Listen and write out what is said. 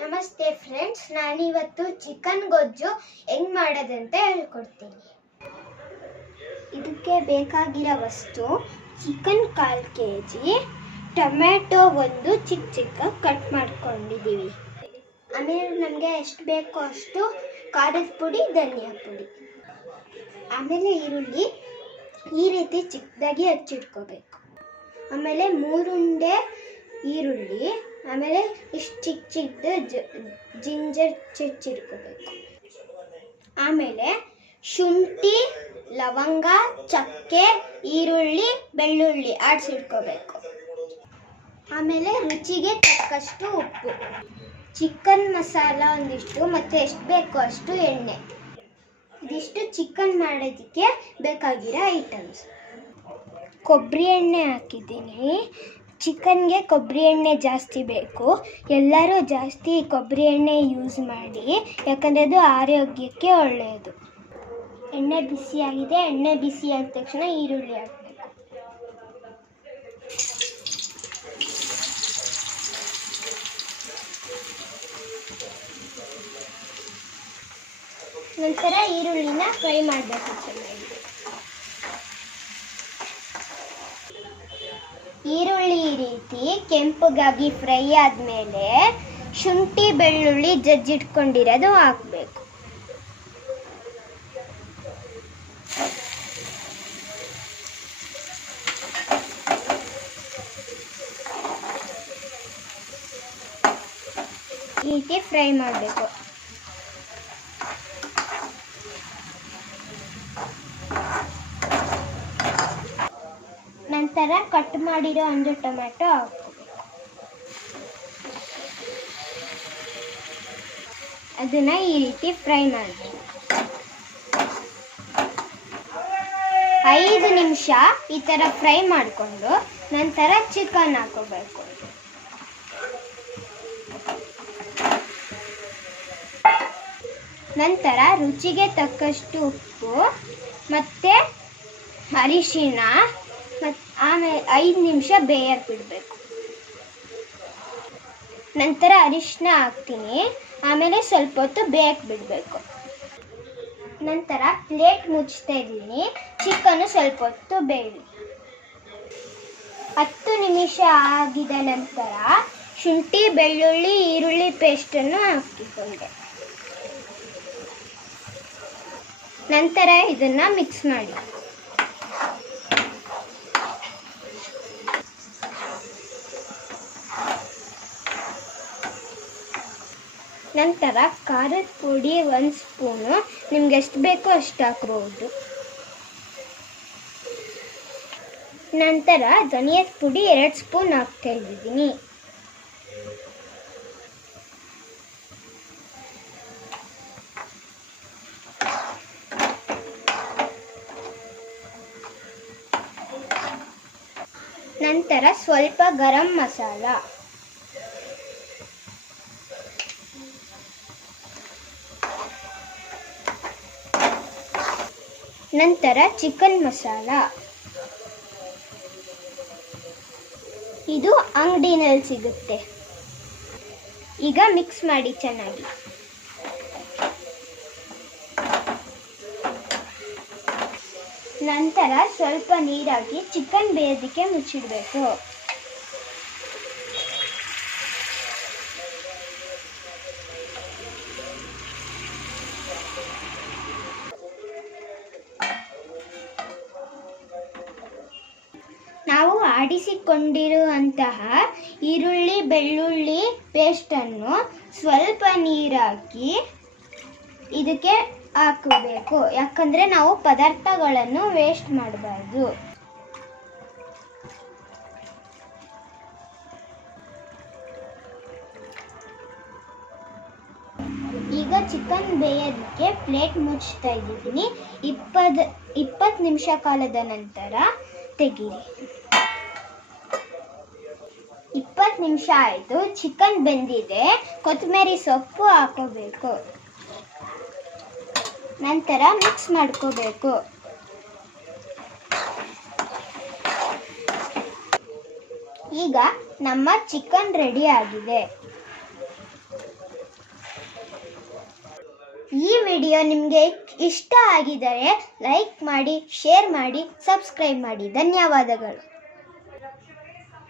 ನಮಸ್ತೆ ಫ್ರೆಂಡ್ಸ್, ನಾನಿವತ್ತು ಚಿಕನ್ ಗೊಜ್ಜು ಹೆಂಗ್ ಮಾಡೋದಂತ ಹೇಳ್ಕೊಡ್ತೀನಿ. ಇದಕ್ಕೆ ಬೇಕಾಗಿರೋ ವಸ್ತು ಚಿಕನ್ 1/4 kg, ಟೊಮೆಟೊ ಒಂದು ಚಿಕ್ಕ ಕಟ್ ಮಾಡ್ಕೊಂಡಿದ್ದೀವಿ. ಆಮೇಲೆ ನಮಗೆ ಎಷ್ಟು ಬೇಕೋ ಅಷ್ಟು ಖಾರದ ಪುಡಿ, ಧನಿಯಾ ಪುಡಿ. ಆಮೇಲೆ ಈರುಳ್ಳಿ ಈ ರೀತಿ ಚಿಕ್ಕದಾಗಿ ಹಚ್ಚಿಟ್ಕೋಬೇಕು. ಆಮೇಲೆ 3 ಉಂಡೆ ಈರುಳ್ಳಿ, ಆಮೇಲೆ ಇಷ್ಟು ಚಿಕ್ಕದು ಜಿಂಜರ್ ಹೆಚ್ಚಿಟ್ಕೋಬೇಕು. ಆಮೇಲೆ ಶುಂಠಿ, ಲವಂಗ, ಚಕ್ಕೆ, ಈರುಳ್ಳಿ, ಬೆಳ್ಳುಳ್ಳಿ ಆಡಿಸಿಟ್ಕೋಬೇಕು. ಆಮೇಲೆ ರುಚಿಗೆ ತಕ್ಕಷ್ಟು ಉಪ್ಪು, ಚಿಕನ್ ಮಸಾಲ ಒಂದಿಷ್ಟು, ಮತ್ತು ಎಷ್ಟು ಬೇಕೋ ಅಷ್ಟು ಎಣ್ಣೆ. ಇದಿಷ್ಟು ಚಿಕನ್ ಮಾಡೋದಕ್ಕೆ ಬೇಕಾಗಿರೋ ಐಟಮ್ಸ್. ಕೊಬ್ಬರಿ ಎಣ್ಣೆ ಹಾಕಿದ್ದೀನಿ. ಚಿಕನ್ಗೆ ಕೊಬ್ಬರಿ ಎಣ್ಣೆ ಜಾಸ್ತಿ ಬೇಕು. ಎಲ್ಲರೂ ಜಾಸ್ತಿ ಕೊಬ್ಬರಿ ಎಣ್ಣೆ ಯೂಸ್ ಮಾಡಿ, ಯಾಕಂದರೆ ಅದು ಆರೋಗ್ಯಕ್ಕೆ ಒಳ್ಳೆಯದು. ಎಣ್ಣೆ ಬಿಸಿಯಾಗಿದೆ. ಎಣ್ಣೆ ಬಿಸಿ ಆದ ತಕ್ಷಣ ಈರುಳ್ಳಿ ಹಾಕಬೇಕು. ನಂತರ ಈರುಳ್ಳಿನ ಫ್ರೈ ಮಾಡಬೇಕು ಚೆನ್ನಾಗಿ. ಈರುಳ್ಳಿ ಈ ರೀತಿ ಕೆಂಪಗಾಗಿ ಫ್ರೈ ಆದಮೇಲೆ ಶುಂಠಿ, ಬೆಳ್ಳುಳ್ಳಿ ಜಜ್ಜಿಟ್ಕೊಂಡಿರೋದು ಹಾಕಬೇಕು. ಈ ರೀತಿ ಫ್ರೈ ಮಾಡಬೇಕು. ನಂತರ ಕಟ್ ಮಾಡಿರೋ ಒಂದು ಟೊಮೆಟೊ ಹಾಕಬೇಕು. ಅದನ್ನ ಈ ರೀತಿ ಫ್ರೈ ಮಾಡಬೇಕು. 5 ನಿಮಿಷ ಈ ಥರ ಫ್ರೈ ಮಾಡಿಕೊಂಡು ನಂತರ ಚಿಕನ್ ಹಾಕೋಬೇಕು. ನಂತರ ರುಚಿಗೆ ತಕ್ಕಷ್ಟು ಉಪ್ಪು ಮತ್ತು ಅರಿಶಿಣ, ಆಮೇಲೆ 5 ನಿಮಿಷ ಬೇಯಕ್ಕೆ ಬಿಡಬೇಕು. ನಂತರ ಅರಿಶಿನ ಹಾಕ್ತೀನಿ. ಆಮೇಲೆ ಸ್ವಲ್ಪ ಹೊತ್ತು ಬೇಯಕ್ಕೆ ಬಿಡಬೇಕು. ನಂತರ ಪ್ಲೇಟ್ ಮುಚ್ತಾ ಇದ್ದೀನಿ. ಚಿಕನ್ನು ಸ್ವಲ್ಪ ಹೊತ್ತು ಬೇಯಲಿ. 10 ನಿಮಿಷ ಆಗಿದ ನಂತರ ಶುಂಠಿ, ಬೆಳ್ಳುಳ್ಳಿ, ಈರುಳ್ಳಿ ಪೇಸ್ಟನ್ನು ಹಾಕಿಕೊಂಡೆ. ನಂತರ ಇದನ್ನು ಮಿಕ್ಸ್ ಮಾಡಿ. ನಂತರ ಖಾರದ ಪುಡಿ 1 ಸ್ಪೂನು, ನಿಮ್ಗೆ ಎಷ್ಟು ಬೇಕೋ ಅಷ್ಟು ಹಾಕ್ಬೋದು. ನಂತರ ಧನಿಯಾ ಪುಡಿ 2 ಸ್ಪೂನ್ ಹಾಕ್ತಾ ಇದ್ದೀನಿ. ನಂತರ ಸ್ವಲ್ಪ ಗರಂ ಮಸಾಲ, ನಂತರ ಚಿಕನ್ ಮಸಾಲ. ಇದು ಅಂಗಡಿನಲ್ಲಿ ಸಿಗುತ್ತೆ. ಈಗ ಮಿಕ್ಸ್ ಮಾಡಿ ಚೆನ್ನಾಗಿ. ನಂತರ ಸ್ವಲ್ಪ ನೀರಾಗಿ ಚಿಕನ್ ಬೇಯೋದಕ್ಕೆ ಮುಚ್ಚಿಡಬೇಕು. ನಾವು ಆಡಿಸಿಕೊಂಡಿರುವಂತಹ ಈರುಳ್ಳಿ, ಬೆಳ್ಳುಳ್ಳಿ ಪೇಸ್ಟನ್ನು ಸ್ವಲ್ಪ ನೀರಾಕಿ ಇದಕ್ಕೆ ಹಾಕಬೇಕು. ಯಾಕಂದರೆ ನಾವು ಪದಾರ್ಥಗಳನ್ನು ವೇಸ್ಟ್ ಮಾಡಬಾರ್ದು. ಈಗ ಚಿಕನ್ ಬೇಯೋದಕ್ಕೆ ಪ್ಲೇಟ್ ಮುಚ್ತಾ ಇದ್ದೀನಿ. 20 ನಿಮಿಷ ಕಾಲದ ನಂತರ ತೆಗೀರಿ. 20 ನಿಮಿಷ ಆಯಿತು. ಚಿಕನ್ ಬೆಂದಿದೆ. ಕೊತ್ತಂಬರಿ ಸೊಪ್ಪು ಹಾಕೋಬೇಕು. ನಂತರ ಮಿಕ್ಸ್ ಮಾಡ್ಕೋಬೇಕು. ಈಗ ನಮ್ಮ ಚಿಕನ್ ರೆಡಿ ಆಗಿದೆ. ಈ ವಿಡಿಯೋ ನಿಮಗೆ ಇಷ್ಟ ಆಗಿದರೆ ಲೈಕ್ ಮಾಡಿ, ಶೇರ್ ಮಾಡಿ, ಸಬ್ಸ್ಕ್ರೈಬ್ ಮಾಡಿ. ಧನ್ಯವಾದಗಳು.